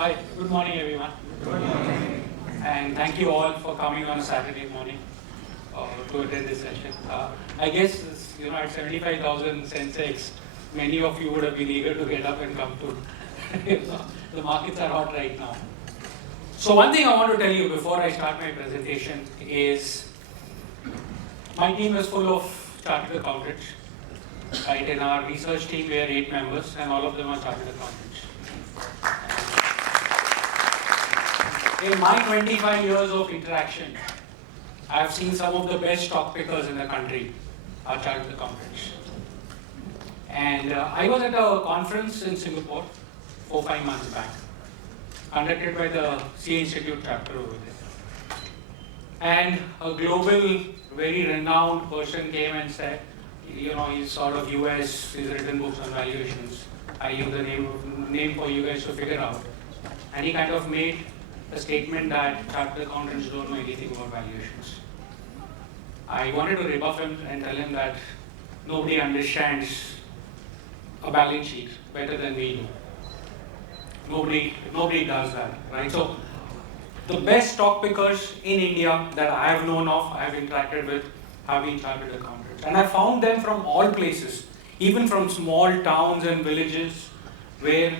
Hi, good morning everyone. Good morning. And thank you all for coming on a Saturday morning to attend this session. I guess, at 75,000 Sensex, many of you would have been eager to get up and come to. The markets are hot right now. So one thing I want to tell you before I start my presentation is my team is full of chartered accountants. Right, in our research team we are 8 members and all of them are chartered accountants. In my 25 years of interaction, I have seen some of the best stock pickers in the country are chartered accountants. And I was at a conference in Singapore 4-5 months back, conducted by the CA Institute chapter over there. And a global, very renowned person came and said, he's sort of US, he's written books on valuations. I use the name for you guys to figure out. And he kind of made a statement that chartered accountants don't know anything about valuations. I wanted to rebuff him and tell him that nobody understands a balance sheet better than we do. Nobody does that, right? So the best stock pickers in India that I have known of, I have interacted with, have been chartered accountants. And I found them from all places, even from small towns and villages where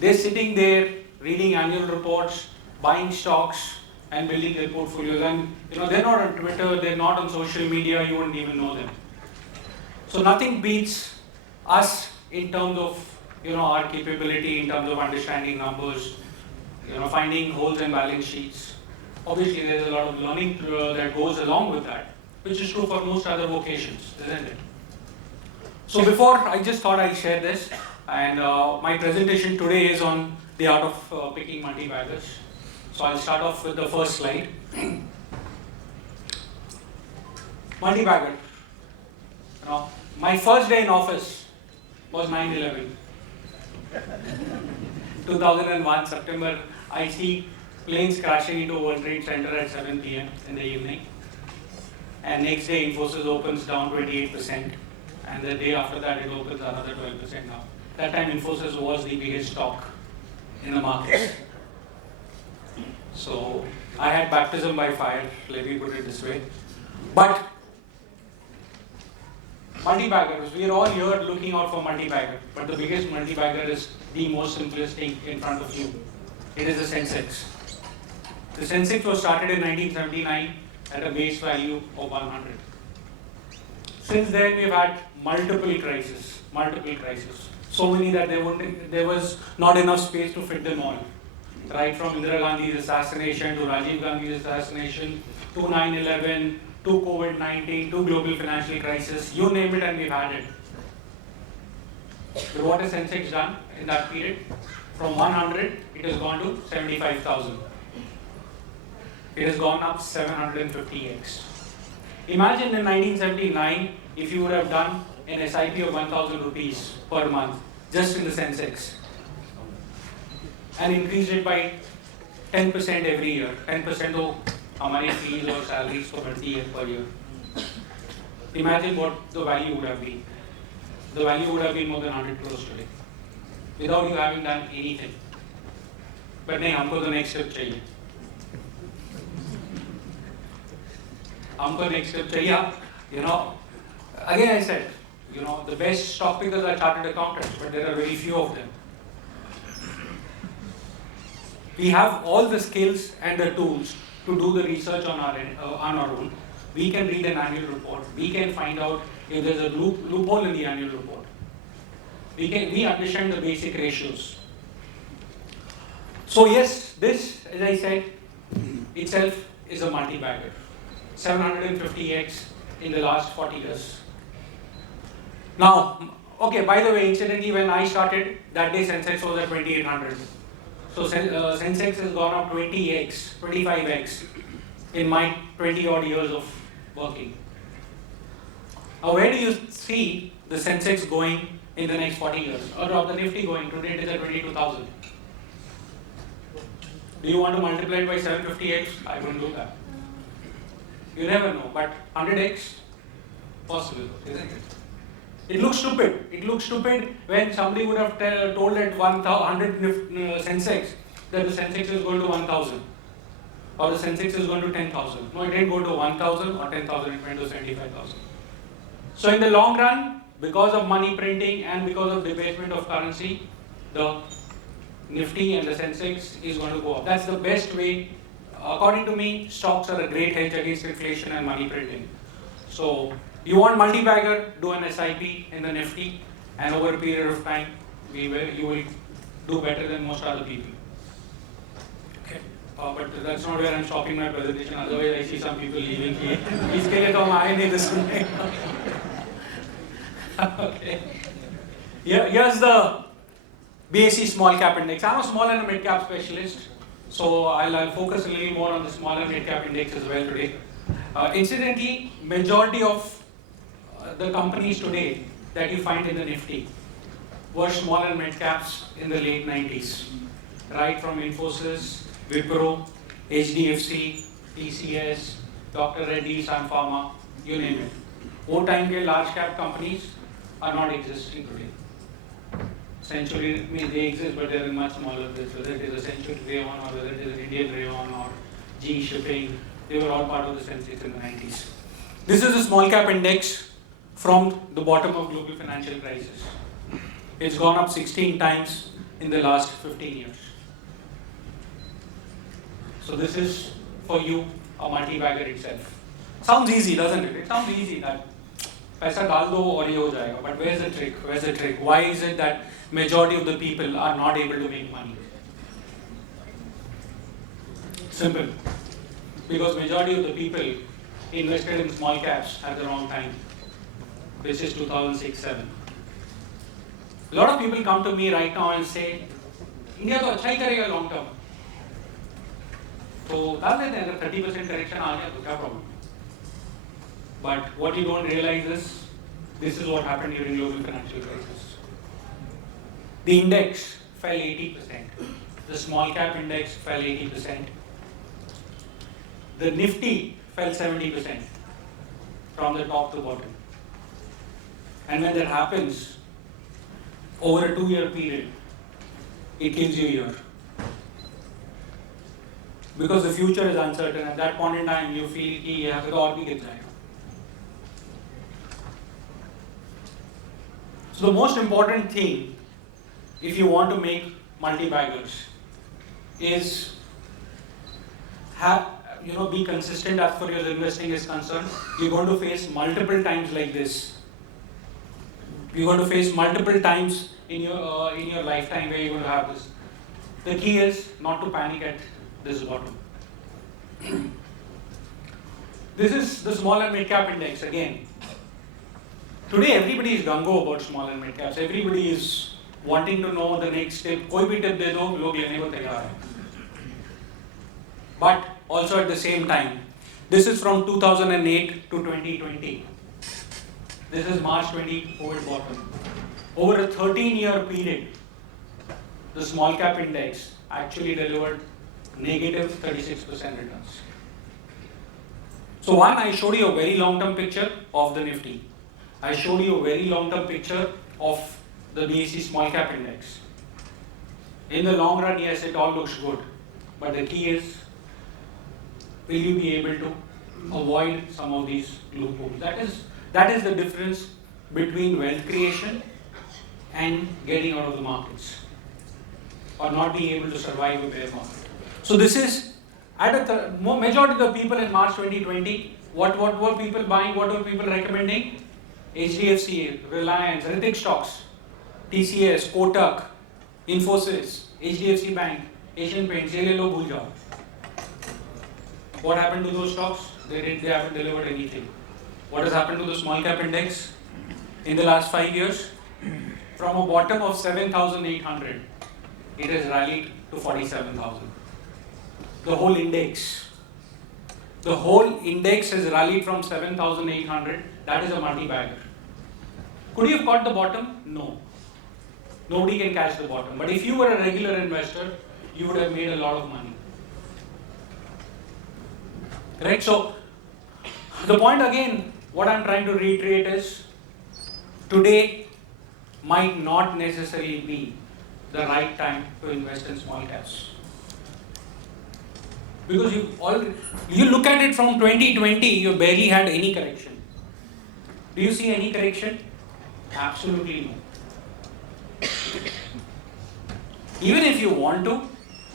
they're sitting there reading annual reports, buying stocks and building their portfolios. And they're not on Twitter, they're not on social media, you wouldn't even know them. So nothing beats us in terms of our capability, in terms of understanding numbers, finding holes in balance sheets. Obviously there's a lot of learning that goes along with that, which is true for most other vocations, isn't it? So before, I just thought I'd share this, and my presentation today is on the art of picking multi-baggers. So I'll start off with the first slide. Multi-bagger. My first day in office was 9/11. 2001, September. I see planes crashing into World Trade Center at 7 p.m. in the evening. And next day, Infosys opens down 28%. And the day after that, it opens another 12% now. That time, Infosys was the biggest stock in the market. So I had baptism by fire, let me put it this way. But multi-baggers, we are all here looking out for multi-bagger. But the biggest multi-bagger is the most simplest thing in front of you. It is the Sensex. The Sensex was started in 1979 at a base value of 100. Since then, we've had multiple crises. So many that there was not enough space to fit them all. Right from Indira Gandhi's assassination to Rajiv Gandhi's assassination to 9/11 to COVID-19 to global financial crisis, you name it and we've had it. But what has Sensex done in that period? From 100, it has gone to 75,000. It has gone up 750x. Imagine in 1979, if you would have done an SIP of 1,000 rupees per month, just in the Sensex, and increased it by 10% every year. 10% of our fees or salaries for 20 years per year. Imagine what the value would have been. The value would have been more than 100 crores today, without you having done anything. But nahin, humko to next step chahiye. Humko next step chahiye. Again I said, the best stock pickers are chartered accountants, but there are very few of them. We have all the skills and the tools to do the research on our own. We can read an annual report. We can find out if there's a loophole in the annual report. We understand the basic ratios. So yes, this, as I said, itself is a multi-bagger. 750x in the last 40 years. Now, okay, by the way, incidentally, when I started, that day Sensex was at 2800. So Sensex has gone up 20x, 25x in my 20 odd years of working. Now where do you see the Sensex going in the next 40 years? Or the Nifty going? Today it is at 22,000. Do you want to multiply it by 750x? I wouldn't do that. You never know, but 100x, possible, isn't it? It looks stupid. It looks stupid when somebody would have told at 100 Sensex that the Sensex is going to 1,000 or the Sensex is going to 10,000. No, it didn't go to 1,000 or 10,000, it went to 75,000. So in the long run, because of money printing and because of debasement of currency, the Nifty and the Sensex is going to go up. That's the best way. According to me, stocks are a great hedge against inflation and money printing. So you want multi-bagger, do an SIP in the Nifty, and over a period of time, you will do better than most other people. Okay. But that's not where I'm stopping my presentation. Otherwise, I see some people leaving here. इसके लिए तो हम आए नहीं this सुनने. Okay. Here's the BSE small cap index. I'm a small and mid cap specialist, so I'll focus a little more on the small and mid cap index as well today. Incidentally, majority of the companies today that you find in the Nifty were small and mid caps in the late 90s, right from Infosys, Wipro, HDFC, TCS, Dr. Reddy's, Sun Pharma, you name it. Wo time ke large cap companies are not existing today. Century, I mean, they exist, but they are in much smaller place. Whether it is a Century Rayon or whether it is an Indian Rayon or GE Shipping, they were all part of the Sensex in the 90s. This is a small cap index from the bottom of global financial crisis. It's gone up 16 times in the last 15 years. So this is for you a multi-bagger itself. Sounds easy, doesn't it? It sounds easy that पैसा डाल दो और ये हो जाएगा. But where's the trick? Where's the trick? Why is it that majority of the people are not able to make money? Simple. Because majority of the people invested in small caps at the wrong time, which is 2006-07. A lot of people come to me right now and say, India तो अच्छा ही करेगा long term. तो डाल देते हैं, अगर 30% correction आ गया तो क्या problem? But what you don't realize is, this is what happened during global financial crisis. The index fell 80%. The small cap index fell 80%. The Nifty fell 70% from the top to bottom. And when that happens, over a 2-year period, it kills you here. Because the future is uncertain. At that point in time, you feel कि यहाँ पे तो और भी गिर जाएगा. So the most important thing, if you want to make multi-baggers, is be consistent as far as your investing is concerned. You're going to face multiple times like this. You're going to face multiple times in your lifetime where you're going to have this. The key is not to panic at this bottom. This is the small and mid cap index again. Today everybody is gung-ho about small and mid caps. Everybody is wanting to know the next step. कोई भी tip दे दो, लोग लेने को तैयार हैं. But also at the same time, this is from 2008 to 2020. This is March 20 COVID bottom. Over a 13-year period, the small cap index actually delivered negative 36% returns. So one, I showed you a very long-term picture of the Nifty. I showed you a very long-term picture of the BSE small cap index. In the long run, yes, it all looks good. But the key is, will you be able to avoid some of these loopholes? That is the difference between wealth creation and getting out of the markets, or not being able to survive a bear market. So this is, majority of the people in March 2020, what were people buying? What were people recommending? HDFC, Reliance, Hrithik stocks, TCS, Kotak, Infosys, HDFC Bank, Asian Paints, ये ले लो भूल जाओ. What happened to those stocks? They haven't delivered anything. What has happened to the small cap index in the last 5 years? From a bottom of 7,800, it has rallied to 47,000. The whole index has rallied from 7,800. That is a multi-bagger. Could you have caught the bottom? No. Nobody can catch the bottom. But if you were a regular investor, you would have made a lot of money. Right? So, the point again, what I'm trying to reiterate is, today might not necessarily be the right time to invest in small caps. Because you look at it from 2020, you barely had any correction. Do you see any correction? Absolutely no. Even if you want to,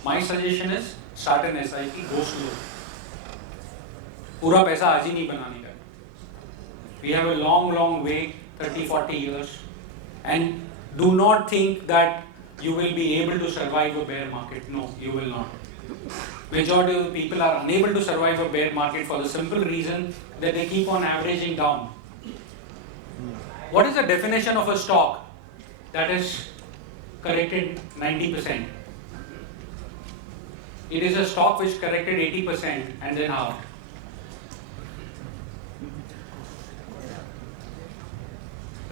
my suggestion is start an SIP, go slow. पूरा पैसा आज ही नहीं बनाने का. We have a long way, 30-40 years, and do not think that you will be able to survive a bear market. No, you will not. Majority of the people are unable to survive a bear market for the simple reason that they keep on averaging down. What is the definition of a stock that is corrected 90%? It is a stock which corrected 80% and then halved.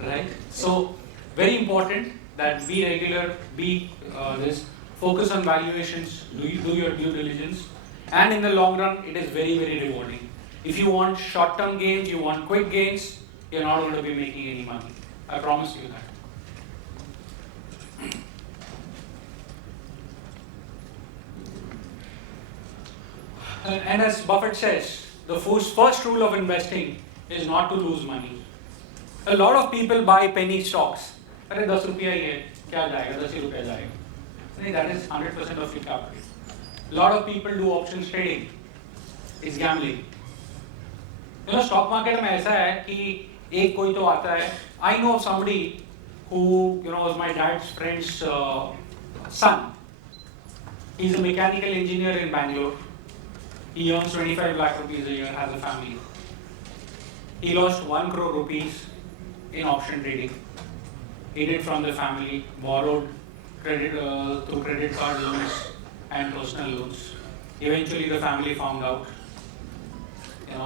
Right? So, very important that be regular, focus on valuations, do your due diligence, and in the long run, it is very rewarding. If you want short-term gains, you want quick gains, you're not going to be making any money. I promise you that. And as Buffett says, the first rule of investing is not to lose money. A lot of people buy penny stocks. अरे 10 रुपया ही है, क्या जाएगा, 10 ही रुपया जाएगा. नहीं, that is 100% of your capital. A lot of people do options trading. It's gambling. You know, stock market में ऐसा है कि एक कोई तो आता है. I know somebody who was my dad's friend's son. He's a mechanical engineer in Bangalore. He earns 25 lakh rupees a year, has a family. He lost 1 crore rupees in option trading. He did from the family, borrowed credit through credit card loans and personal loans. Eventually, the family found out.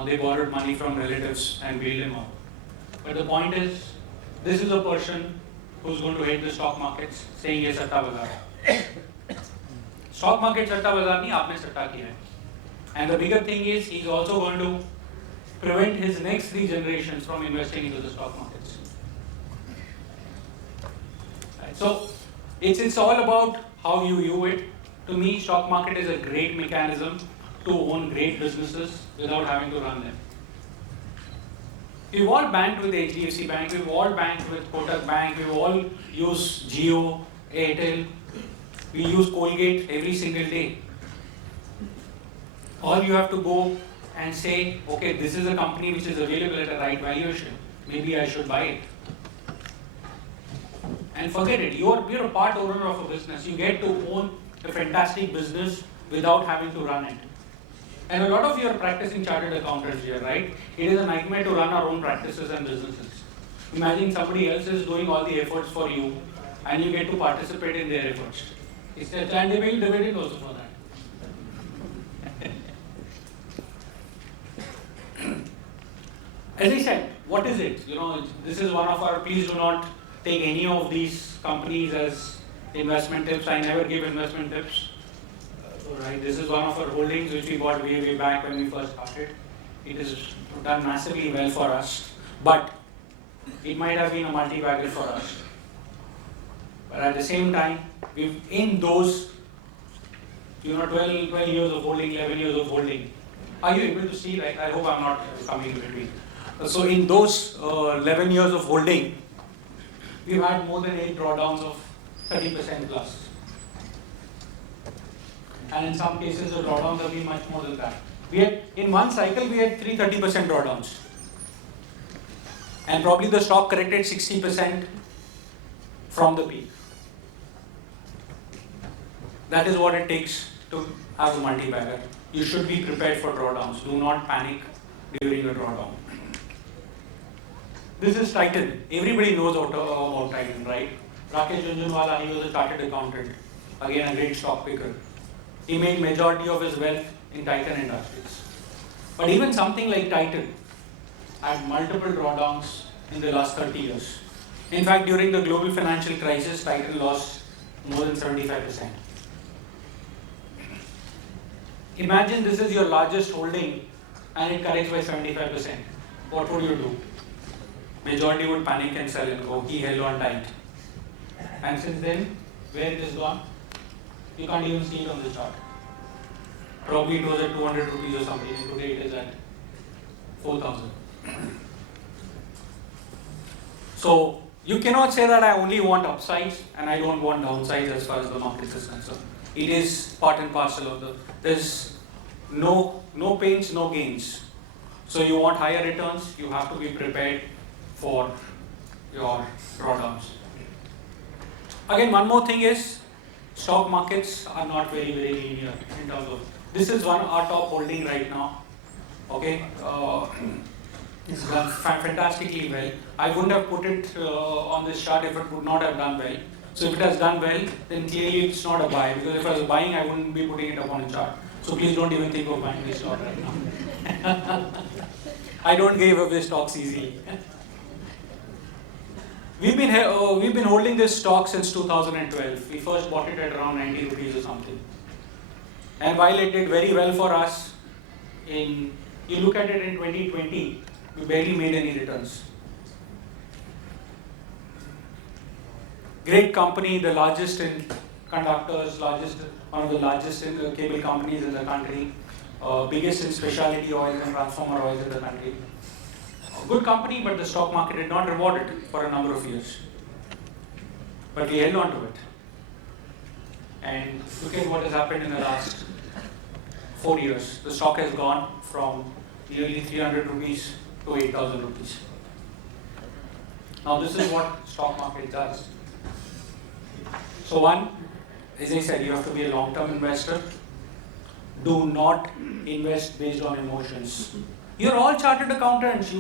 They borrowed money from relatives and bailed him out. But the point is, this is a person who's going to hit the stock markets, saying ये सट्टा बाजार है. Stock market सट्टा बाजार नहीं, आपने सट्टा किया है. And the bigger thing is, he's also going to prevent his next 3 generations from investing into the stock markets. Right. So, it's all about how you view it. To me, stock market is a great mechanism to own great businesses without having to run them. We've all banked with HDFC Bank, we've all banked with Kotak Bank, we've all used Jio, Airtel, we use Colgate every single day. All you have to go and say, okay, this is a company which is available at a right valuation. Maybe I should buy it. And forget it. You're a part owner of a business. You get to own a fantastic business without having to run it. And a lot of you are practicing chartered accountants here, right? It is a nightmare to run our own practices and businesses. Imagine somebody else is doing all the efforts for you and you get to participate in their efforts. It's a and they will dividend also for that. As I said, what is it? This is one of our, please do not take any of these companies as investment tips. I never give investment tips. Right, this is one of our holdings which we bought way back when we first started. It has done massively well for us, but it might have been a multi-bagger for us. But at the same time, we've in those 12 years of holding, 11 years of holding. Are you able to see? Like, I hope I'm not coming in between. So in those 11 years of holding, we've had more than 8 drawdowns of 30% plus. And in some cases, the drawdowns have been much more than that. In one cycle, we had 30% drawdowns. And probably the stock corrected 60% from the peak. That is what it takes to have a multi-bagger. You should be prepared for drawdowns. Do not panic during a drawdown. This is Titan. Everybody knows about Titan, right? Rakesh Jhunjhunwala, he was a chartered accountant. Again, a great stock picker. He made majority of his wealth in Titan Industries. But even something like Titan had multiple drawdowns in the last 30 years. In fact, during the global financial crisis, Titan lost more than 75%. Imagine this is your largest holding and it corrects by 75%. What would you do? Majority would panic and sell and go, he held on tight. And since then, where it is gone? You can't even see it on the chart. Probably it was at 200 rupees or something, and today it is at 4,000. So you cannot say that I only want upsides and I don't want downsides as far as the market is concerned. It is part and parcel of there's no pains, no gains. So you want higher returns, you have to be prepared for your drawdowns. Again, one more thing is stock markets are not very linear in terms of, this is our top holding right now. Okay, it's done fantastically well. I wouldn't have put it on this chart if it would not have done well. So if it has done well, then clearly it's not a buy, because if I was buying, I wouldn't be putting it up on a chart. So please don't even think of buying this stock right now. I don't give away stocks easily. We've been holding this stock since 2012. We first bought it at around 90 rupees or something. And while it did very well for us, you look at it in 2020, we barely made any returns. Great company, the largest in conductors, one of the largest in the cable companies in the country, biggest in specialty oils and transformer oils in the country. Good company, but the stock market did not reward it for a number of years. But we held on to it. And look at what has happened in the last 4 years. The stock has gone from nearly 300 rupees to 8,000 rupees. Now this is what stock market does. So one, as I said, you have to be a long-term investor. Do not invest based on emotions. You're all chartered accountants.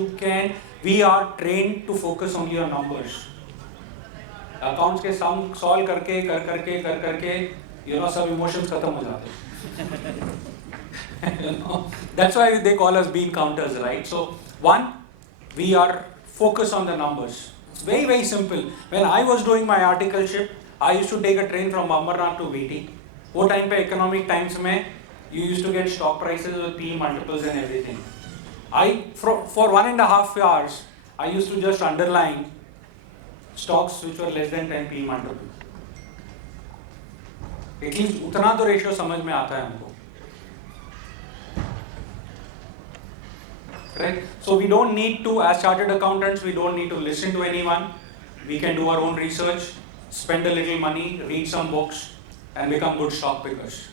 We are trained to focus only on numbers. Accounts के sum solve करके, सब emotions खत्म हो जाते हैं. That's why they call us bean counters, right? So one, we are focused on the numbers. It's very, very simple. When I was doing my articleship, I used to take a train from Ambernath to VT. वो time पे economic times में, you used to get stock prices with P multiples and everything. For 1.5 hours, I used to just underline stocks which were less than 10 P multiple. At least उतना तो ratio समझ में आता है हमको. Correct? So we don't need to, as chartered accountants, we don't need to listen to anyone. We can do our own research, spend a little money, read some books, and become good stock pickers.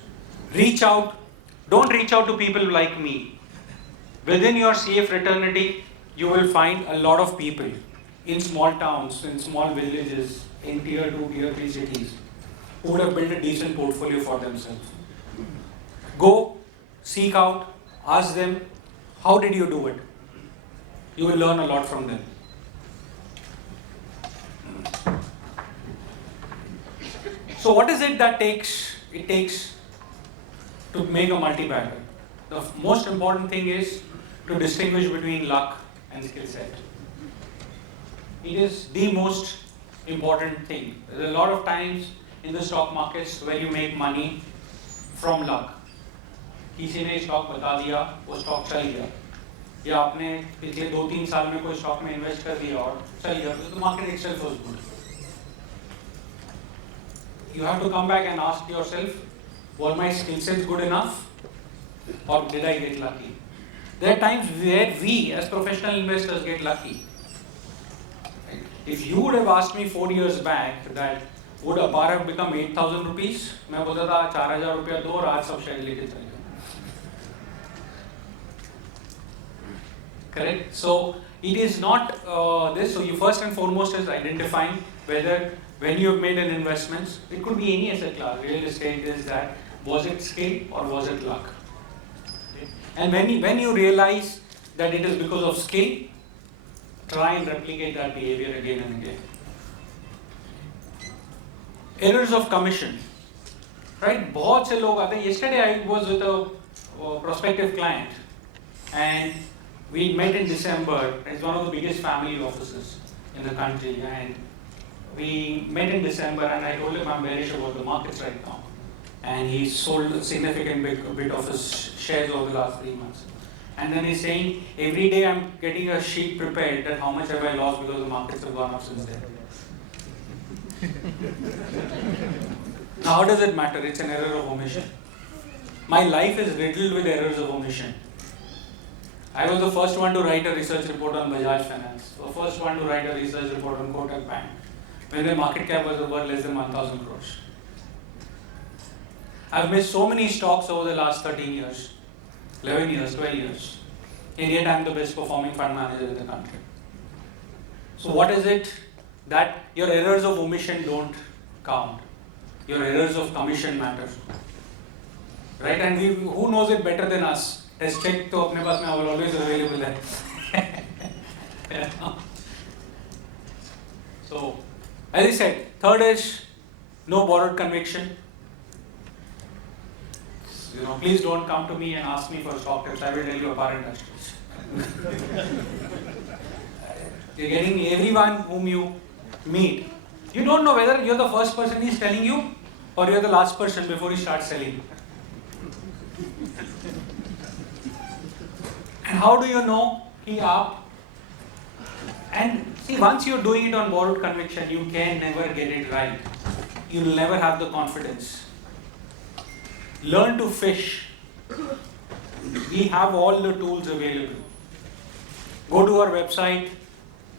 Reach out. Don't reach out to people like me. Within your CA fraternity, you will find a lot of people in small towns, in small villages, in tier 2, tier 3 cities, who would have built a decent portfolio for themselves. Go, seek out, ask them, how did you do it? You will learn a lot from them. So what is it that it takes to make a multi-bagger? The most important thing is to distinguish between luck and skill set. It is the most important thing. There are a lot of times in the stock markets where you make money from luck. किसी ने stock बता दिया, वो stock चल गया, या आपने पिछले 2-3 साल में कोई स्टॉक में इन्वेस्ट कर दिया और चल गया, तो market itself was good. You have to come back and ask yourself, were my skill sets good enough, or did I get lucky? There are times where we as professional investors get lucky. If you would have asked me 4 years back that would a bar have become 8,000 rupees, मैं बोलता था 4,000 रुपया दो और आज सब share लेके चले जाओ. Correct? So it is not this. So you first and foremost is identifying whether when you have made an investment, it could be any asset class, real estate, is that, was it skill or was it luck? Okay. And when you realize that it is because of skill, try and replicate that behavior again and again. Errors of commission, right? बहुत से लोग आते हैं. Yesterday I was with a prospective client, and we met in December. It's one of the biggest family offices in the country, and we met in December, and I told him I'm bearish about the markets right now, and he sold a significant bit of his shares over the last 3 months. And then he's saying, every day I'm getting a sheet prepared that how much have I lost because the markets have gone up since then. Now how does it matter? It's an error of omission. My life is riddled with errors of omission. I was the first one to write a research report on Bajaj Finance, the first one to write a research report on Kotak Bank, when their market cap was worth less than 1,000 crores. I've missed so many stocks over the last 13 years, 11 years, 12 years, and yet I'm the best performing fund manager in the country. So what is it that your errors of omission don't count? Your errors of commission matter. Right? And who knows it better than us? Test check to apne paas mein always available hai. So, as I said, third is no borrowed conviction. Please don't come to me and ask me for stock tips. I will tell you apparent industries. You're getting everyone whom you meet. You don't know whether you're the first person he's telling you or you're the last person before he starts selling. And how do you know he up? And see, once you're doing it on borrowed conviction, you can never get it right. You'll never have the confidence. Learn to fish. We have all the tools available. Go to our website.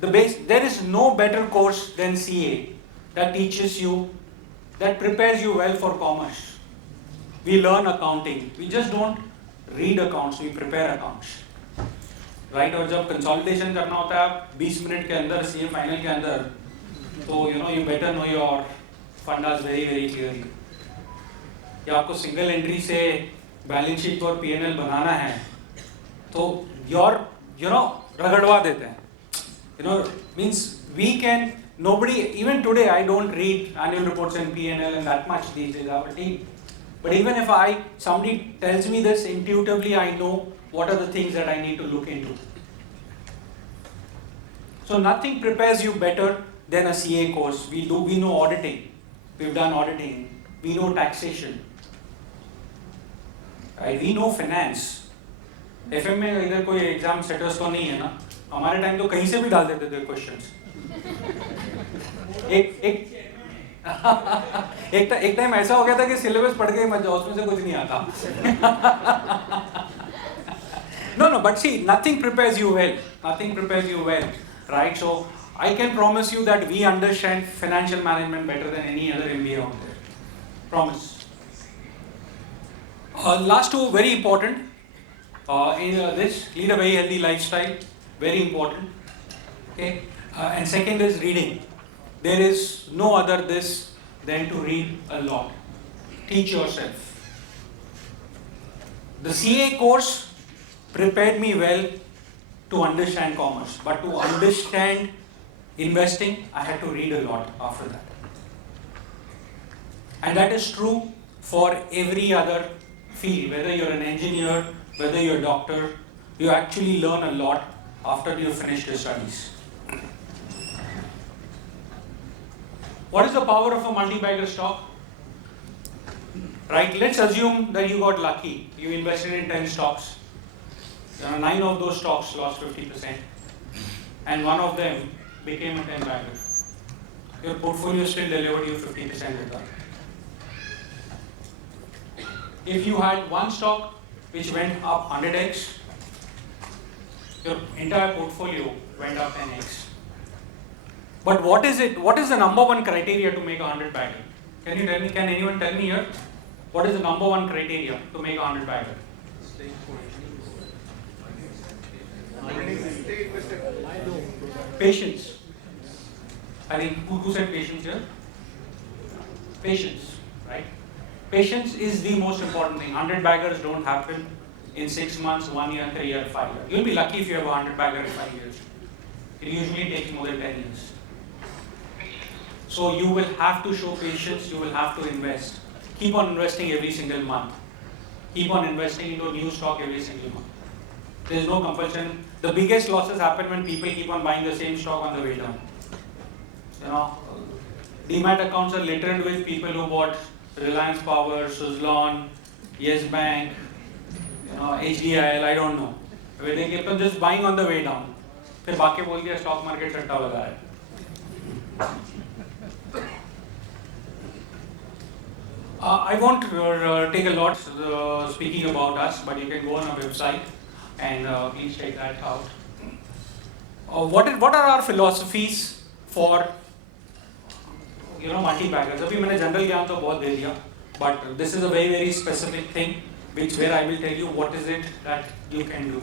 There is no better course than CA that teaches you, that prepares you well for commerce. We learn accounting. We just don't read accounts, we prepare accounts. Right? और जब consolidation करना होता है 20 minute के अंदर CA final के अंदर, तो you better know your fundas very very clearly. या आपको single entry से balance sheet और P&L बनाना है, तो रगड़वा देते हैं. Means we can, nobody, even today I don't read annual reports and P&L and that much these days, our team. But even if somebody tells me this intuitively, I know what are the things that I need to look into. So nothing prepares you better than a CA course. We know auditing. We've done auditing. We know taxation. Right? We know finance. FM में इधर कोई exam setters तो नहीं है ना. हमारे time तो कहीं से भी डाल देते थे क्वेश्चंस. एक टाइम ऐसा हो गया था कि सिलेबस पढ़ के मत जाओ, उसमें से कुछ नहीं आता. No, but see, nothing prepares you well. Nothing prepares you well, right? So I can promise you that we understand financial management better than any other MBA out there. Promise. Last two, very important. Lead a very healthy lifestyle. Very important. Okay. And second is reading. There is no other this than to read a lot. Teach yourself. The CA course prepared me well to understand commerce, but to understand investing, I had to read a lot after that. And that is true for every other field, whether you're an engineer, whether you're a doctor, you actually learn a lot after you've finished your studies. What is the power of a multi-bagger stock? Right, let's assume that you got lucky. You invested in 10 stocks. 9 of those stocks lost 50%. And one of them became a 10-bagger. Your portfolio still delivered you 50% return. If you had one stock which went up 100x, your entire portfolio went up 10x. But what is it? What is the number one criteria to make a 100-bagger? Can you tell me? Can anyone tell me here? What is the number one criteria to make a 100-bagger? Patience. I think who said patience here? Patience, right? Patience is the most important thing. 100-baggers don't happen in 6 months, 1 year, 3 years, 5 years. You'll be lucky if you have a 100-bagger in 5 years. It usually takes more than 10 years. So you will have to show patience, you will have to invest. Keep on investing every single month. Keep on investing into a new stock every single month. There is no compulsion. The biggest losses happen when people keep on buying the same stock on the way down. Demat accounts are littered with people who bought Reliance Power, Suzlon, Yes Bank, HDIL, I don't know. Where they keep on just buying on the way down. फिर बाकी बोल दिया stock market सट्टा लगा है. I won't take a lot speaking about us, but you can go on our website and please check that out. What are our philosophies for multi-baggers? अभी मैंने general ज्ञान तो बहुत दे दिया, but this is a very specific thing where I will tell you what is it that you can do.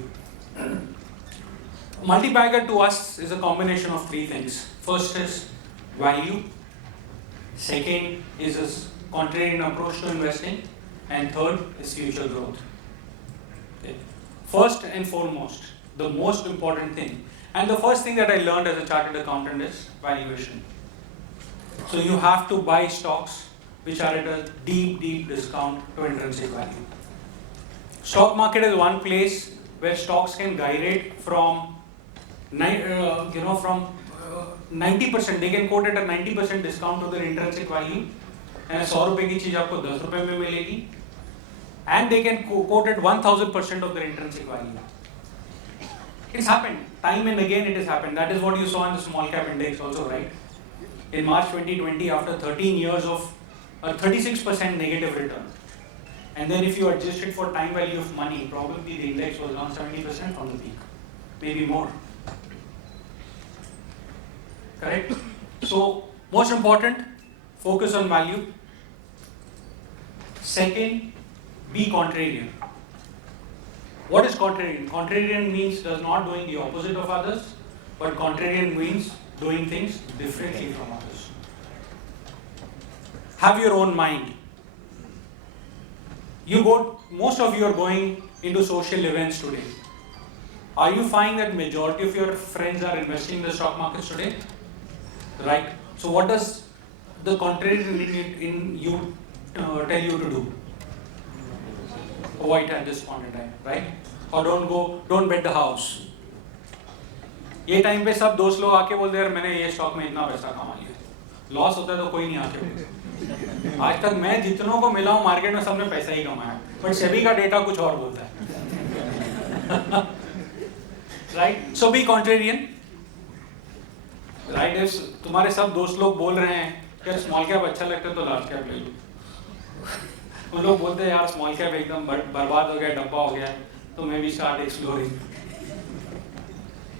Multi-bagger to us is a combination of three things. First is value. Second is a contrarian approach to investing, and third is future growth. Okay. First and foremost, the most important thing, and the first thing that I learned as a chartered accountant is valuation. So you have to buy stocks which are at a deep discount to intrinsic value. Stock market is one place where stocks can gyrate from 90%. They can quote at a 90% discount to their intrinsic value, and 100 रुपए की चीज आपको 10 रुपए में मिलेगी, and they can quote at 1000% of their intrinsic value. It's happened time and again. It has happened. That is what you saw in the small cap index also, right? In March 2020, after 13 years of a 36% negative return, and then if you adjust it for time value of money, probably the index was down 70% from the peak, maybe more. Correct? So, most important, focus on value. Second, be contrarian. What is contrarian? Contrarian means does not doing the opposite of others, but contrarian means doing things differently from others. Have your own mind. Most of you are going into social events today. Are you finding that majority of your friends are investing in the stock markets today? Right. So what does the contrarian in you tell you to do? Avoid at this point in time, right? Or don't bet the house. ये time पे सब दोस्त लोग आके बोलते हैं यार मैंने ये स्टॉक में इतना पैसा कमा लिया, लॉस होता है तो कोई नहीं आके बोलता। आज तक मैं जितनों को मिला हूँ मार्केट में सबने पैसा ही कमाया, बट सेबी का डेटा कुछ और बोलता है। राइट, सो बी कॉन्ट्रेरियन। राइट, तुम्हारे सब दोस्त लोग बोल रहे हैं यार स्मॉल कैप अच्छा लगता है तो लार्ज कैप ले लो, उन लोग बोलते हैं यार स्मॉल कैप एकदम बर्बाद हो गया, डब्बा हो गया, तो मैं भी स्टार्ट एक्सप्लोरिंग।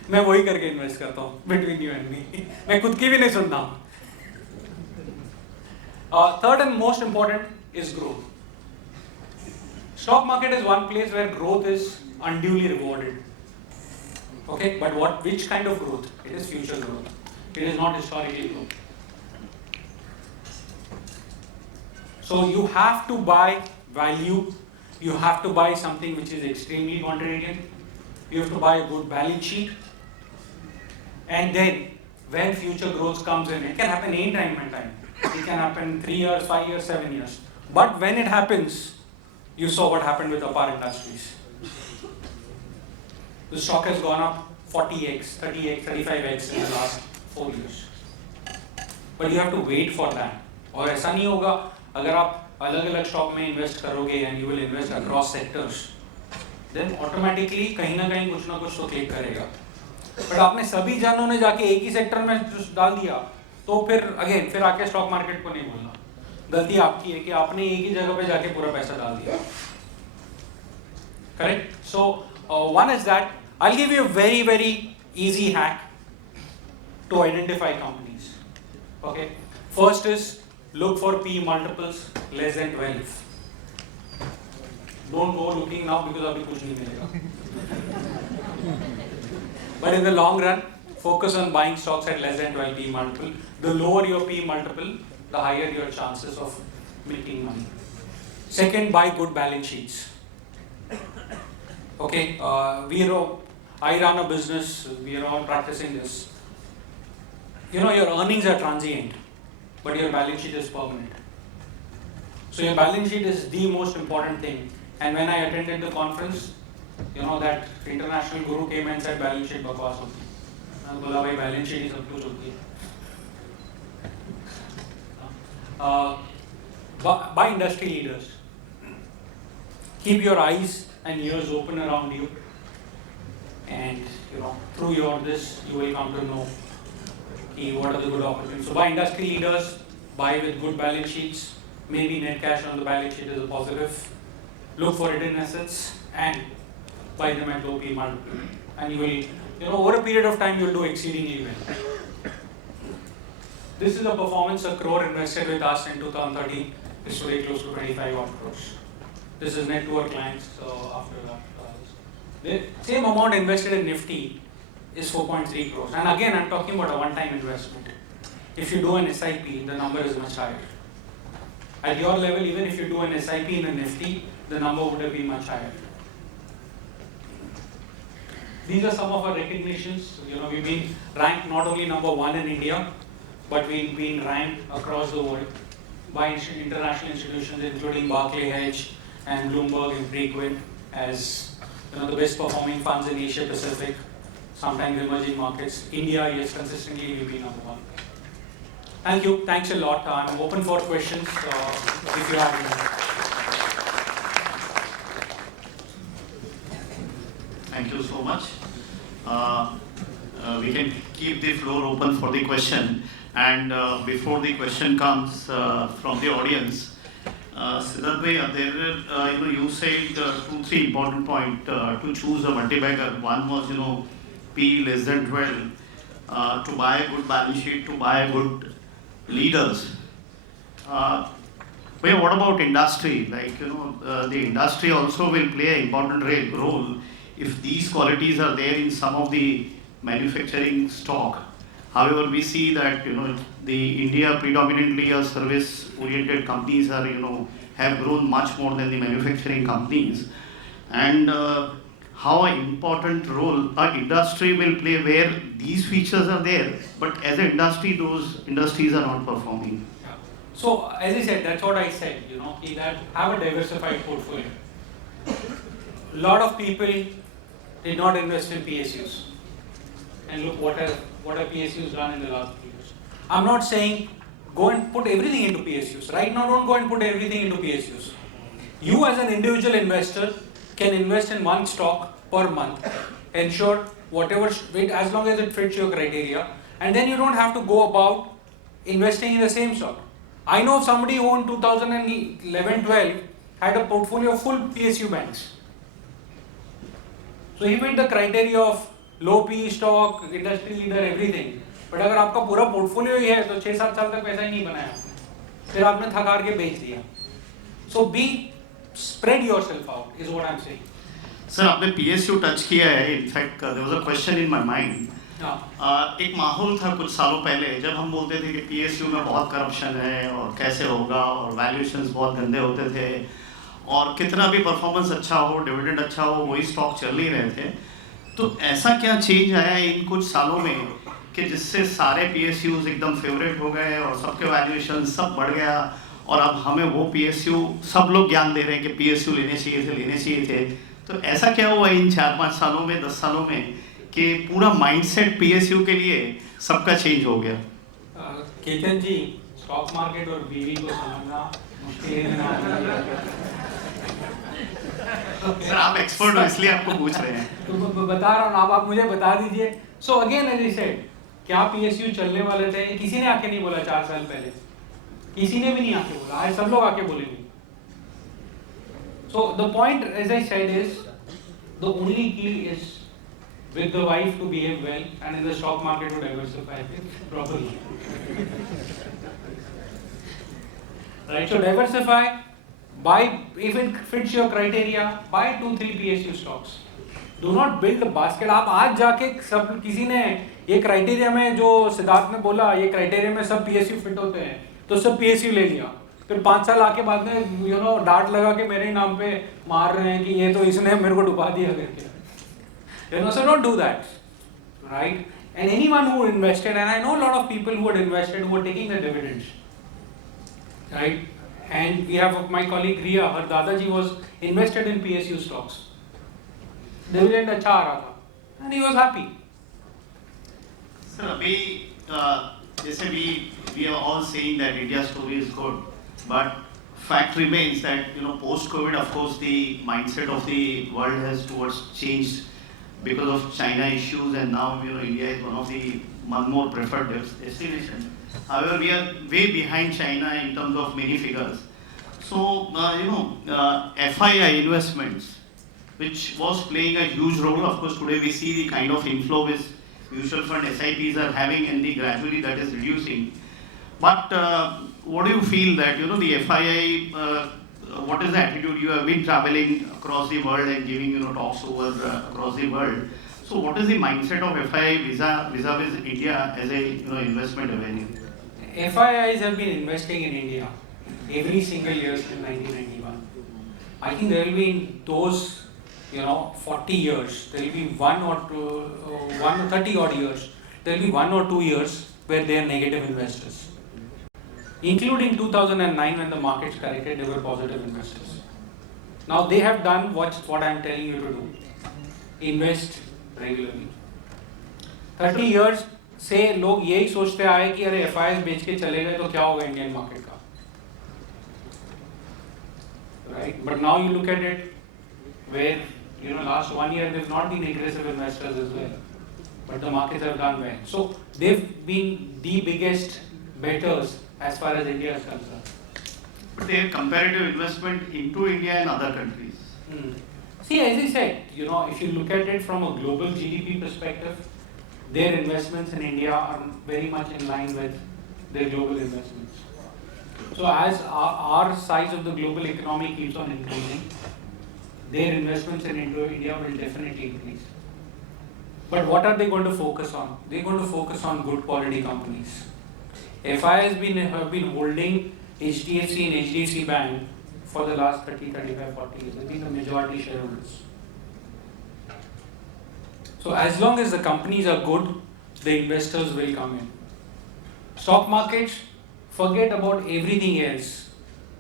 मैं वही करके इन्वेस्ट करता हूँ, बिटवीन यू एंड मी। मैं खुद की भी नहीं सुनता हूँ। Third and most important is growth. Stock market is one place where growth is unduly rewarded. Okay, but which kind of growth? It is future growth. It is not historical growth. So you have to buy value. You have to buy something which is extremely contrarian. You have to buy a good balance sheet. And then when future growth comes in, it can happen any time and time. It can happen 3 years, 5 years, 7 years. But when it happens, you saw what happened with APAR Industries. The stock has gone up 40x, 30x, 35x in the last 4 years. But you have to wait for that. और ऐसा नहीं होगा अगर आप अलग-अलग stock में invest करोगे and you will invest across sectors, then automatically कहीं ना कहीं कुछ ना कुछ तो क्लिक करेगा. But आपने सभी जनों ने जाके एक ही सेक्टर में डाल दिया, तो फिर आके स्टॉक मार्केट को नहीं बोलना, गलती आपकी है कि आपने एक ही जगह पे जाके पूरा पैसा डाल दिया. Correct? So one is that I'll give you a very easy hack to identify companies. Okay. First is look for P multiples less than 12. Don't go looking now because अभी कुछ नहीं मिलेगा. But in the long run, focus on buying stocks at less than 12 P multiple. The lower your P multiple, the higher your chances of making money. Second, buy good balance sheets. Okay, I run a business, we are all practicing this. Your earnings are transient, but your balance sheet is permanent. So your balance sheet is the most important thing. And when I attended the conference, that international guru came and said balance sheet bakwas hoti hai. मैंने बोला भाई balance sheet ही सब कुछ होती है. Buy industry leaders. Keep your eyes and ears open around you, and through you will come to know what are the good opportunities. So buy industry leaders, buy with good balance sheets, maybe net cash on the balance sheet is a positive. Look for hidden assets and buy them at low P multiple. And you will, over a period of time, you will do exceedingly well. This is the performance a crore invested with us in 2013. Is today close to 25 odd crores. This is net to our clients after that. The same amount invested in Nifty is 4.3 crores. And again, I'm talking about a one-time investment. If you do an SIP, the number is much higher. At your level, even if you do an SIP in a Nifty, the number would have been much higher. These are some of our recognitions. We've been ranked not only number 1 in India, but we've been ranked across the world by international institutions, including Barclays Hedge and Bloomberg and Preqin, as the best performing funds in Asia Pacific, sometimes emerging markets. India, yes, consistently we've been number 1. Thank you. Thanks a lot. I'm open for questions if you have any. Thank you so much. We can keep the floor open for the question. And before the question comes from the audience, Siddharth Bhaiya, you said 2-3 important points to choose a multi-bagger. One was, P less than 12, to buy a good balance sheet, to buy a good leaders. Bhaiya, what about industry? The industry also will play an important role if these qualities are there in some of the manufacturing stock. However, we see that the India predominantly service-oriented companies are have grown much more than the manufacturing companies, and how an important role our industry will play where these features are there, but as an industry, those industries are not performing. Yeah. So, as I said, that's what I said. That have a diversified portfolio. A lot of people did not invest in PSUs, and look what have PSUs done in the last few years. I'm not saying go and put everything into PSUs. Right now, don't go and put everything into PSUs. You as an individual investor can invest in one stock per month, ensure whatever, as long as it fits your criteria, and then you don't have to go about investing in the same stock. I know somebody who in 2011-12 had a portfolio of full PSU banks. So he met the criteria of low PE stock, industry leader, everything. But अगर आपका पूरा portfolio ही है तो 6-7 साल तक पैसा ही नहीं बनाया, फिर आपने थकार के बेच दिया. So spread yourself out is what I'm saying. Sir, आपने PSU touch किया है. In fact, there was a question in my mind. एक माहौल था कुछ सालों पहले जब हम बोलते थे कि PSU में बहुत करप्शन है और कैसे होगा और वैल्यूएशंस बहुत गंदे होते थे और कितना भी परफॉर्मेंस अच्छा हो, डिविडेंड अच्छा हो, वही स्टॉक चल ही रहे थे. तो ऐसा क्या चेंज आया इन कुछ सालों में कि जिससे सारे PSUs एकदम फेवरेट हो गए और सबके वैल्यूएशन सब बढ़ गया और अब हमें वो PSU सब लोग ज्ञान दे रहे हैं कि PSU लेने चाहिए थे. तो ऐसा क्या हुआ इन 4-5 सालों में, 10 सालों में कि पूरा माइंडसेट PSU के लिए सबका चेंज हो गया? केतन जी, स्टॉक मार्केट और बीवी को समझना मुश्किल है. सर आप एक्सपर्ट हो इसलिए आपको पूछ रहे हैं. तो बता रहा हूँ, आप मुझे बता दीजिए. So again as I said, क्या PSU चलने वाले थे? किसी ने आके नहीं बोला 4 साल पहले, किसी ने भी नहीं आके बोला. आज सब लोग आके बोलेंगे. So the point, as I said, is the only key is with the wife to behave well, and in the stock market to diversify properly. Right? So diversify. Buy, if it fits your criteria, buy 2-3 PSU stocks. Do not build a basket. आप आज जाके सब किसी ने ये criteria में जो सिद्धार्थ ने बोला, ये क्राइटेरिया में सब PSU फिट होते हैं, तो सब PSU ले लिया. फिर 5 साल आके बाद में डांट लगा के मेरे नाम पे मार रहे हैं कि ये तो इसने मेरे को डुबा दिया करके. So don't do that, right? And anyone who invested, and I know a lot of people who had invested who were taking the dividends, right? And we have my colleague Riya, her दादाजी was invested in PSU stocks. Dividend अच्छा आ रहा था, and he was happy. Sir, अभी जैसे we are all saying that India's story is good, but fact remains that post-COVID, of course, the mindset of the world has changed because of China issues, and now India is one of the more preferred destinations. However, we are way behind China in terms of many figures. So, FII investments, which was playing a huge role. Of course, today we see the kind of inflow which mutual fund SIPs are having, and the gradually that is reducing. But what do you feel that the FII? What is the attitude? You have been traveling across the world and giving talks over across the world. So, what is the mindset of FII vis-a-vis India as a investment avenue? FIIs have been investing in India every single year since 1991. I think there will be in those 40 years, there will be 30 odd years, there will be 1 or 2 years where they are negative investors. Including 2009 when the markets corrected, they were positive investors. Now they have done what I am telling you to do. Invest regularly. 30 years से लोग यही सोचते आए कि अरे FIIs बेच के चले गए तो क्या होगा इंडियन मार्केट का, right? But now you look at it, where last 1 year there's not been aggressive investors as well, but the markets have done well. So they've been the biggest bettors as far as India is concerned. But they have comparative investment into India and other countries. See, as I said, if you look at it from a global GDP perspective, their investments in India are very much in line with their global investments. So as our size of the global economy keeps on increasing, their investments in India will definitely increase. But what are they going to focus on? They're going to focus on good quality companies. FIIs have been holding HDFC and HDFC Bank for the last 30, 35, 40 years. They've been the majority shareholders. So as long as the companies are good, the investors will come in. Stock markets, forget about everything else.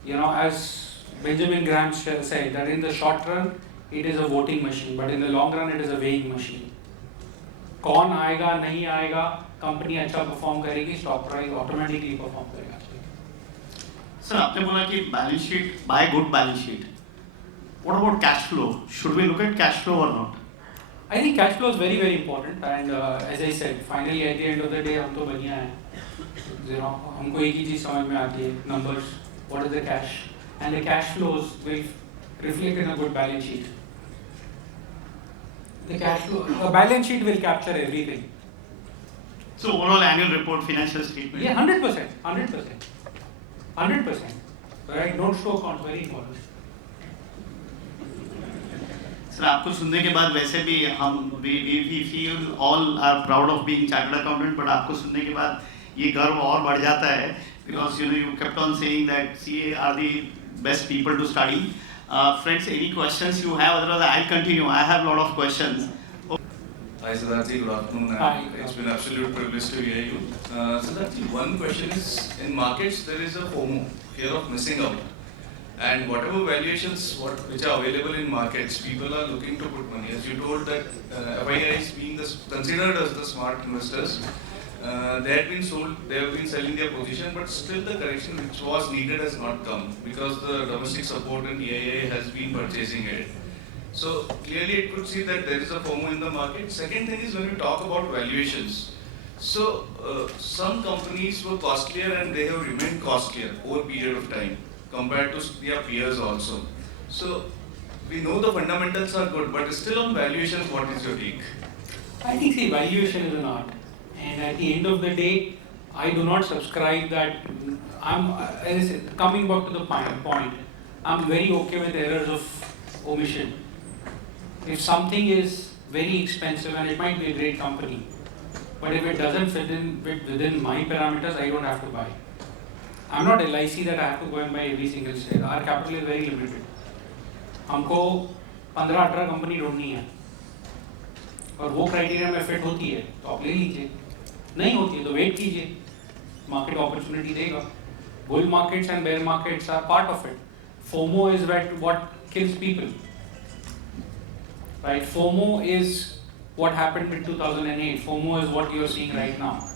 As Benjamin Graham said, that in the short run, it is a voting machine, but in the long run, it is a weighing machine. कौन आएगा नहीं आएगा, company अच्छा perform करेगी, stock price automatically perform करेगा. Sir, आपने बोला कि balance sheet, buy good balance sheet. What about cash flow? Should we look at cash flow or not? I think cash flow is very, very important, and as I said, finally at the end of the day, हम तो बढ़िया हैं. हमको एक ही चीज समझ में आती है, numbers. What is the cash? And the cash flows will reflect in a good balance sheet. The cash flow, a balance sheet will capture everything. So overall annual report, financial statement. Yeah, 100%, 100%, 100%. Right? Notes to accounts, very important. Sir, आपको सुनने के बाद वैसे भी हम we feel all are proud of being chartered accountant, but आपको सुनने के बाद ये गर्व और बढ़ जाता है, because you kept on saying that CA are the best people to study. Friends, any questions you have? Otherwise, I'll continue. I have a lot of questions. Hi Siddharth, good afternoon. Hi. It's been an absolute privilege to hear you. Siddharth, one question is, in markets there is a FOMO, fear of missing out. And whatever valuations which are available in markets, people are looking to put money. As you told that FIIs being considered as the smart investors, they have been selling their position, but still the correction which was needed has not come because the domestic support and EIA has been purchasing it. So clearly it could see that there is a FOMO in the market. Second thing is when we talk about valuations. So some companies were costlier and they have remained costlier over a period of time compared to their peers also. So we know the fundamentals are good, but still on valuations, what is your take? I think valuation is an art. And at the end of the day, I do not subscribe that. As I said, coming back to the point, I'm very okay with errors of omission. If something is very expensive and it might be a great company, but if it doesn't fit within my parameters, I don't have to buy. I'm not LIC that I have to go and buy every single share. Our capital is very limited. हमको 15-18 company ढूंढनी है और वो criteria में fit होती है तो आप ले लीजिए, नहीं होती है तो वेट कीजिए, मार्केट अपॉर्चुनिटी देगा. Bull markets and bear markets are part of it. FOMO is what kills people. Right? FOMO is what happened in 2008. FOMO is what you are seeing right now.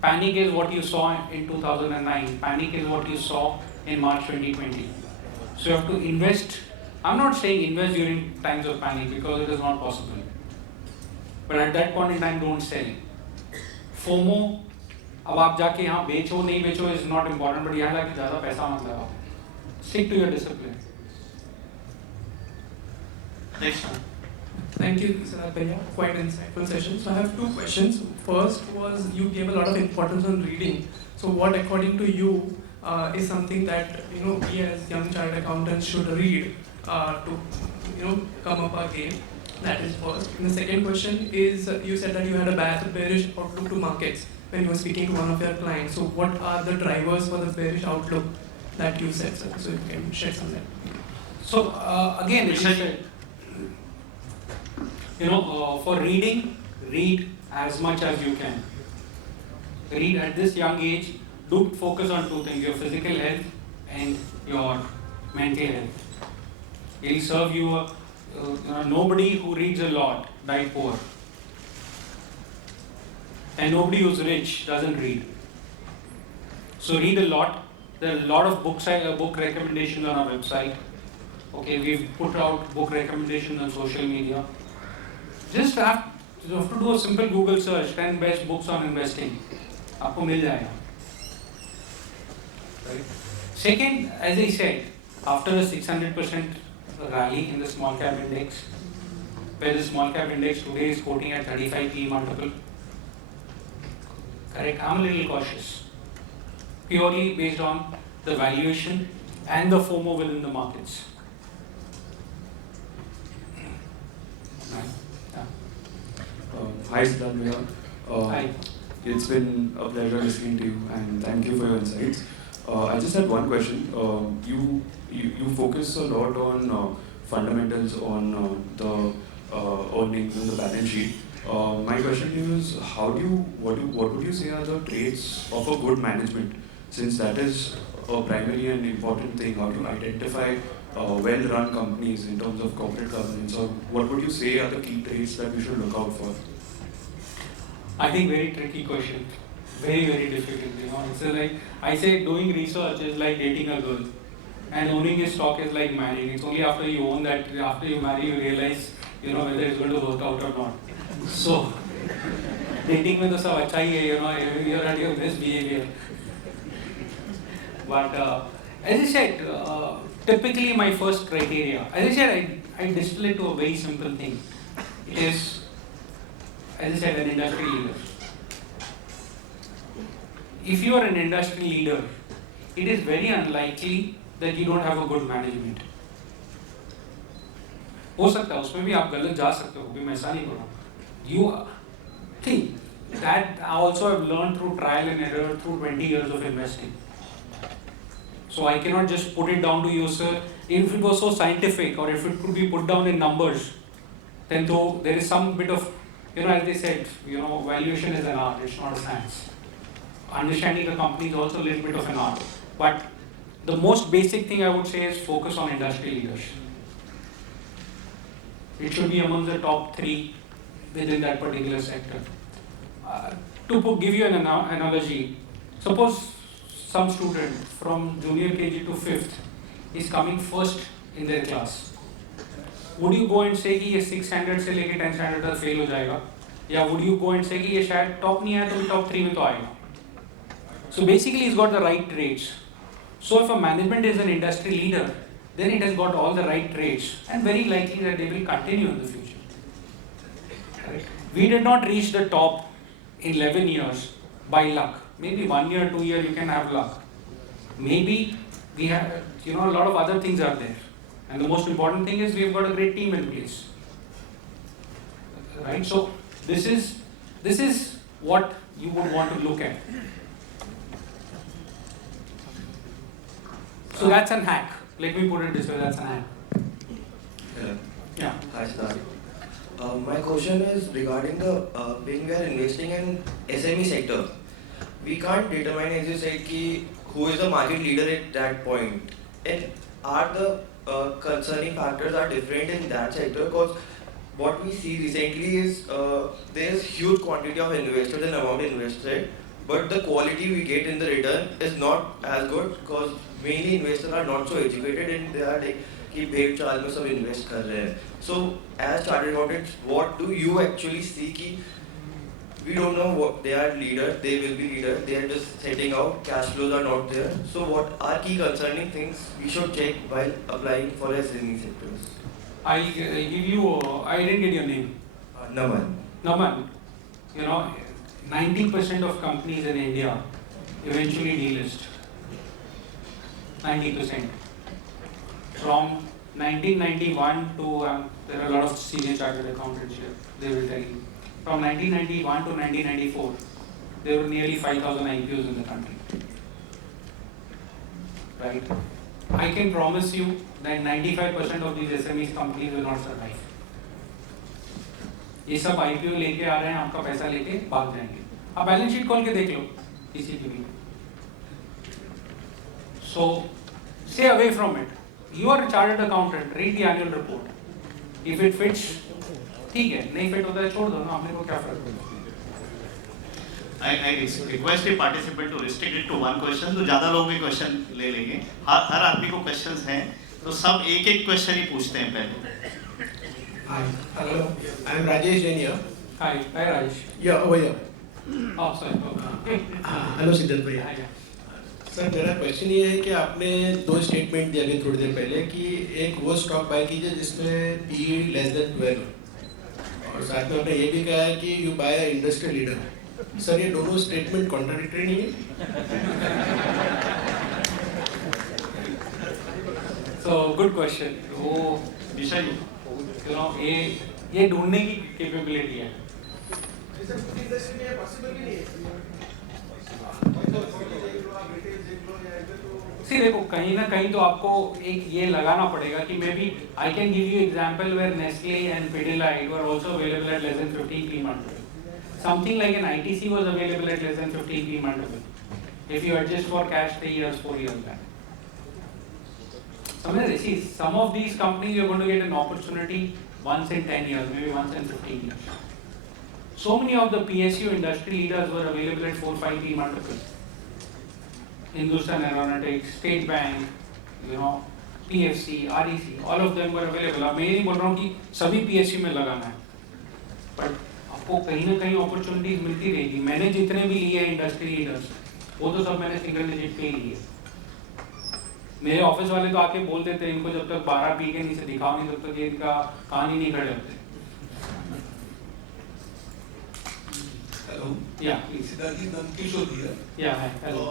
Panic is what you saw in 2009. Panic is what you saw in March 2020. So you have to invest. I'm not saying invest during times of panic because it is not possible. But at that point in time, don't sell. FOMO अब आप जाके यहाँ बेचो नहीं बेचो is not important, but यहाँ जाके ज़्यादा पैसा मत लगाओ. Stick to your discipline. Next. Thank you, Siddharth Bhaiya. Quite insightful session. So I have two questions. First was you gave a lot of importance on reading. So what, according to you, is something that we as young chartered accountants should read to come up our game? That is first. And the second question is you said that you had a bearish outlook to markets when you were speaking to one of your clients. So what are the drivers for the bearish outlook that you said, sir? So you can share some light. So again, as you said, for reading, read as much as you can. Read at this young age. Do focus on two things: your physical health and your mental health. It will serve you. Nobody who reads a lot die poor, and nobody who's rich doesn't read. So read a lot. There are a lot of book recommendations on our website. Okay, we've put out book recommendations on social media. Just you have to do a simple Google search, 10 best books on investing. आपको मिल जाएगा. Right? Second, as I said, after the 600% rally in the small cap index, where the small cap index today is quoting at 35 PE multiple, correct? I'm a little cautious, purely based on the valuation and the FOMO within the markets. Right? Hi Siddharth Bhaiya. Hi. It's been a pleasure listening to you and thank you for your insights. I just had one question. You focus a lot on fundamentals on the earnings and the balance sheet. My question to you is what would you say are the traits of a good management, since that is a primary and important thing? How to identify well-run companies in terms of corporate governance, or what would you say are the key traits that we should look out for? I think very tricky question, very very difficult. It's like I say, doing research is like dating a girl, and owning a stock is like marrying. It's only after you own that, after you marry, you realize whether it's going to work out or not. So dating में तो सब अच्छा ही है, you're at your best behavior. But as I said, typically my first criteria, as I said, I distill it to a very simple thing. It is, as I said, an industry leader. If you are an industry leader, it is very unlikely that you don't have a good management. हो सकता है उसमें भी आप गलत जा सकते हो, भी मैं ऐसा नहीं बोलूँ. You think that I also have learned through trial and error through 20 years of investing. So I cannot just put it down to you, sir. If it was so scientific, or if it could be put down in numbers, then though there is some bit of, as they said, valuation is an art, it's not a science. Understanding a company is also a little bit of an art. But the most basic thing I would say is focus on industry leaders. It should be among the top 3 within that particular sector. To give you an analogy, suppose some student from junior KG to 5th is coming first in their class. Would you go and say कि ये 6 standard से लेके 10 standard तक fail हो जाएगा? या would you go and say कि ये शायद top नहीं आया तो भी top 3 में तो आएगा? So basically he's got the right traits. So if a management is an industry leader, then it has got all the right traits and very likely that they will continue in the future. Correct? We did not reach the top in 11 years by luck. Maybe 1 year, 2 years you can have luck. Maybe we have, a lot of other things are there. And the most important thing is we've got a great team in place. Right? So this is what you would want to look at. So that's an hack. Let me put it this way, that's an hack. Hello. Yeah. Hi, Siddharth. My question is regarding the when we are investing in SME sector, we can't determine, as you said, ki who is the market leader at that point, and are the concerning factors are different in that sector, because what we see recently is there is huge quantity of investors and amount invested, but the quality we get in the return is not as good, because mainly investors are not so educated and they are like कि भेड़ चाल में सब invest कर रहे हैं. So as chartered accountants, what do you actually see कि we don't know what they are leaders, they will be leaders, they are just setting out, cash flows are not there. So what are key concerning things we should check while applying for SME sectors? I give you, I didn't get your name. Naman. Naman, 90% of companies in India eventually delist. 90%. From 1991 to, there are a lot of senior chartered accountants here, they will tell you. From 1991 to 1994, there were nearly 5,000 IPOs in the country. Right? I can promise you that 95% of these SMEs companies will not survive. ये सब IPO लेके आ रहे हैं, आपका पैसा लेके भाग जाएंगे. आप बैलेंस शीट खोल के देख लो किसी की भी. So stay away from it. You are a chartered accountant. Read the annual report. If it fits, ठीक है. नहीं fit होता है छोड़ दो ना. आपने को क्या फर्क पड़ता है? I request a participant to restrict it to one question. तो ज़्यादा लोग भी question ले लेंगे. हर आदमी को questions हैं. तो सब एक question ही पूछते हैं पहले. Hi, hello. I am Rajesh Jain here. Hi, Rajesh. Yeah, over here. Oh, sorry. Okay. Hello Siddharth Bhaiya. Hi. Sir मेरा क्वेश्चन ये है कि आपने दो स्टेटमेंट दिए अभी थोड़ी देर पहले कि एक वो स्टॉक बाय कीजिए जिसमें PE लेस देन 12 और साथ में आपने ये भी कहा है कि you buy a industrial leader. Sir ये दोनों स्टेटमेंट कॉन्ट्राडिक्टरी नहीं है? So good question. वो विषय ये ढूंढने की कैपेबिलिटी है. सी देखो कहीं ना कहीं तो आपको एक ये लगाना पड़ेगा कि maybe I can give you example where Nestle and Pidilite were also available at less than 15 p multiple. Something like an ITC was available at less than 15 p multiple. If you adjust for cash 3 years, 4 years back. See, some of these companies you're going to get an opportunity once in 10 years, maybe once in 15 years. So many of the PSU industry leaders were available at 4-5 p multiple. Hindustan Aeronautics, State Bank, PFC, REC, all of them were available. अब मैं ये नहीं बोल रहा हूँ कि सभी PSU में लगाना है, but आपको कहीं ना कहीं opportunities मिलती रहेगी. मैंने जितने भी लिए इंडस्ट्री लीडर्स, वो तो सब मैंने सिंगल डिजिट पे ही लिए. मेरे ऑफिस वाले तो आके बोल देते हैं इनको जब तक 12 पी के नीचे दिखाओ नहीं तब तक ये इनका कहानी नहीं खड़े होते. Hello yeah please. Siddharth ji Nandkishore here. या है. हेलो.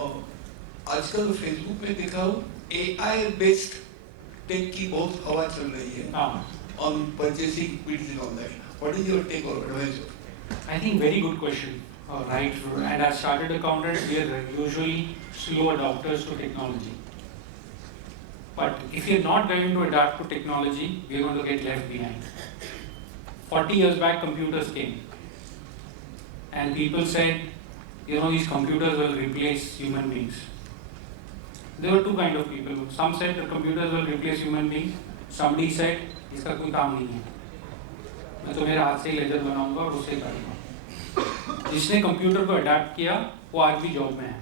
आजकल फेसबुक में देखा हूँ AI बेस्ड टेक की बहुत हवा चल रही है. हाँ. On purchasing bids and all that. What is your take or advice? I think very good question. Right. And as chartered accountants, we are usually slow adopters to technology. But if you're not going to adapt to technology, we're going to get left behind. 40 years back, computers came. And people said, these computers will replace human beings. There were two kinds of people. Some said the computers will replace human beings. Somebody said, इसका कोई काम नहीं है. मैं तो मेरे हाथ से ही लेजर बनाऊंगा और उसे करूंगा. जिसने कंप्यूटर को अडैप्ट किया, वो आज भी जॉब में है.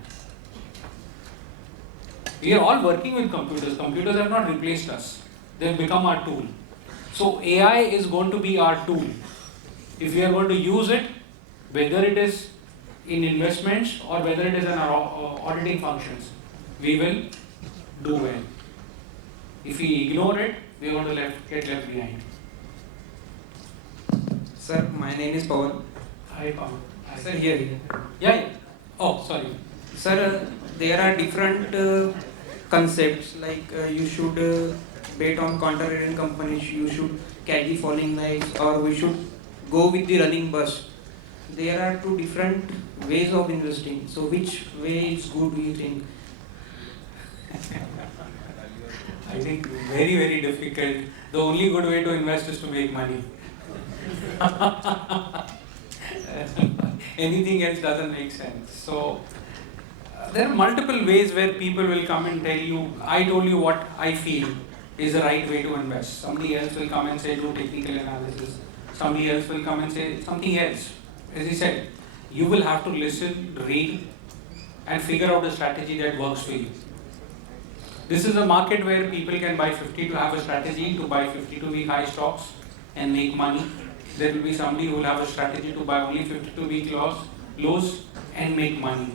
We are all working with computers. Computers have not replaced us. They have become our tool. So AI is going to be our tool. If we are going to use it, whether it is in investments or whether it is in our auditing functions, we will do well. If we ignore it, we are going to get left behind. Sir, my name is Pawan. Hi, Pawan. Sir, here. Yeah. Oh, sorry. Sir, there are different concepts like you should bet on contrarian companies, you should catch the falling knives, or we should go with the running bus. There are two different ways of investing. So, which way is good, do you think? I think very, very difficult. The only good way to invest is to make money. Anything else doesn't make sense. So, there are multiple ways where people will come and tell you, I told you what I feel is the right way to invest. Somebody else will come and say, do technical analysis. Somebody else will come and say something else. As he said, you will have to listen, read, and figure out a strategy that works for you. This is a market where people can buy 50 to have a strategy to buy 52-week high stocks and make money. There will be somebody who will have a strategy to buy only 52-week lows and make money.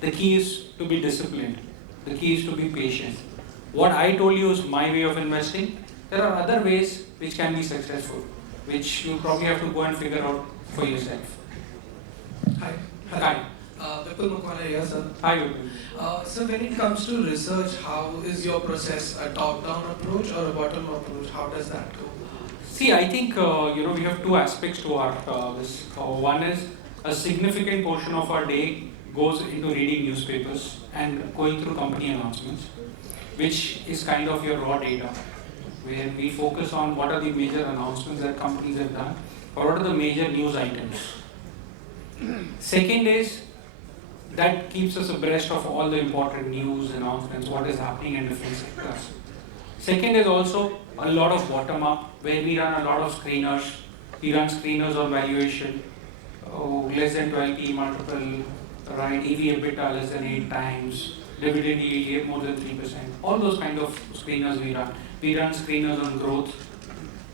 The key is to be disciplined. The key is to be patient. What I told you is my way of investing. There are other ways which can be successful, which you probably have to go and figure out for yourself. Hi. Hi. Vipul Mukwala here, sir. Hi, Vipul. So when it comes to research, how is your process? A top-down approach or a bottom approach? How does that go? See, I think we have two aspects to our this. One is a significant portion of our day goes into reading newspapers and going through company announcements, which is kind of your raw data, where we focus on what are the major announcements that companies have done, or what are the major news items. Second is that keeps us abreast of all the important news announcements, what is happening in different sectors. Second is also a lot of bottom up, where we run a lot of screeners. We run screeners on valuation, less than 12p multiple, right? EV EBITDA less than 8 times, dividend yield more than 3%. All those kind of screeners we run. We run screeners on growth.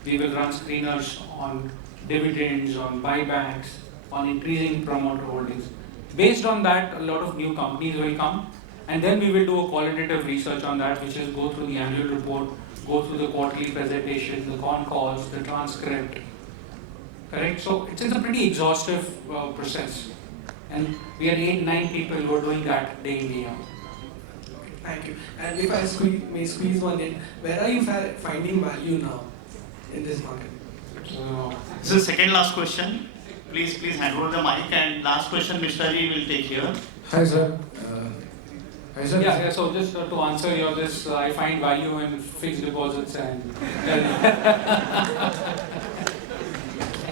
We will run screeners on dividends, on buybacks, on increasing promoter holdings. Based on that, a lot of new companies will come, and then we will do a qualitative research on that, which is go through the annual report, go through the quarterly presentation, the con calls, the transcript. Correct? So it's a pretty exhaustive process, and we are 8-9 people who are doing that day in day out. Thank you. And if I may squeeze one in, where are you finding value now in this market? This is the second last question. Please hand over the mic, and last question Mr. Ji will take here. Hi sir. Yeah, so just to answer your this, I find value in fixed deposits and.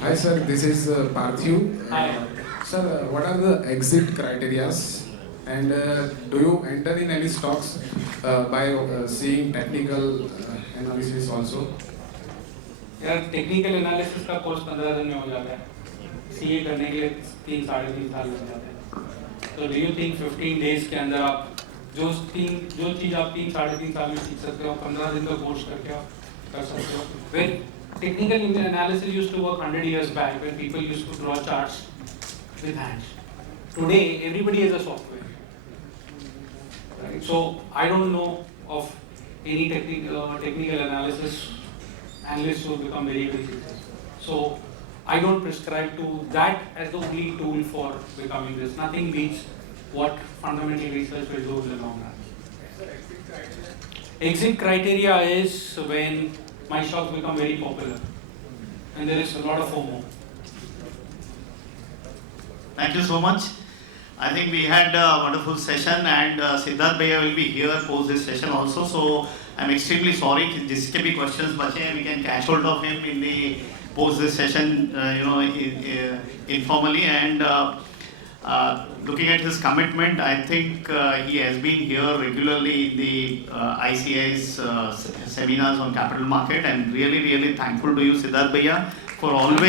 Hi sir, this is Parthiv. Hi. Sir, what are the exit criteria? And do you enter in any stocks by seeing technical analysis also? यार technical analysis का course 15 दिन में हो जाता है, CA करने के लिए 3-3.5 साल लग जाते हैं. तो डू यू थिंक 15 डेज के अंदर आप जो चीज़ आप 3-3.5 साल में सीख सकते हो, 15 दिन का कोर्स करके आप कर सकते हो. When technical analysis used to work 100 years back, when people used to draw charts with hands. Today everybody has a software. Right? So I don't know of any technical analysis analysts who become very successful. So I don't prescribe to that as the only tool for becoming this. Nothing beats what fundamental research will do in the long run. Exit criteria is when my stocks become very popular and there is a lot of FOMO. Thank you so much. I think we had a wonderful session, and Siddharth Bhaiya will be here post this session also. So I'm extremely sorry. जिसके भी questions बचे हैं, we can catch hold of him in the post this session, informally. And looking at his commitment, I think he has been here regularly in the ICI's seminars on capital market, and really thankful to you, Siddharth Bhaiya, for always.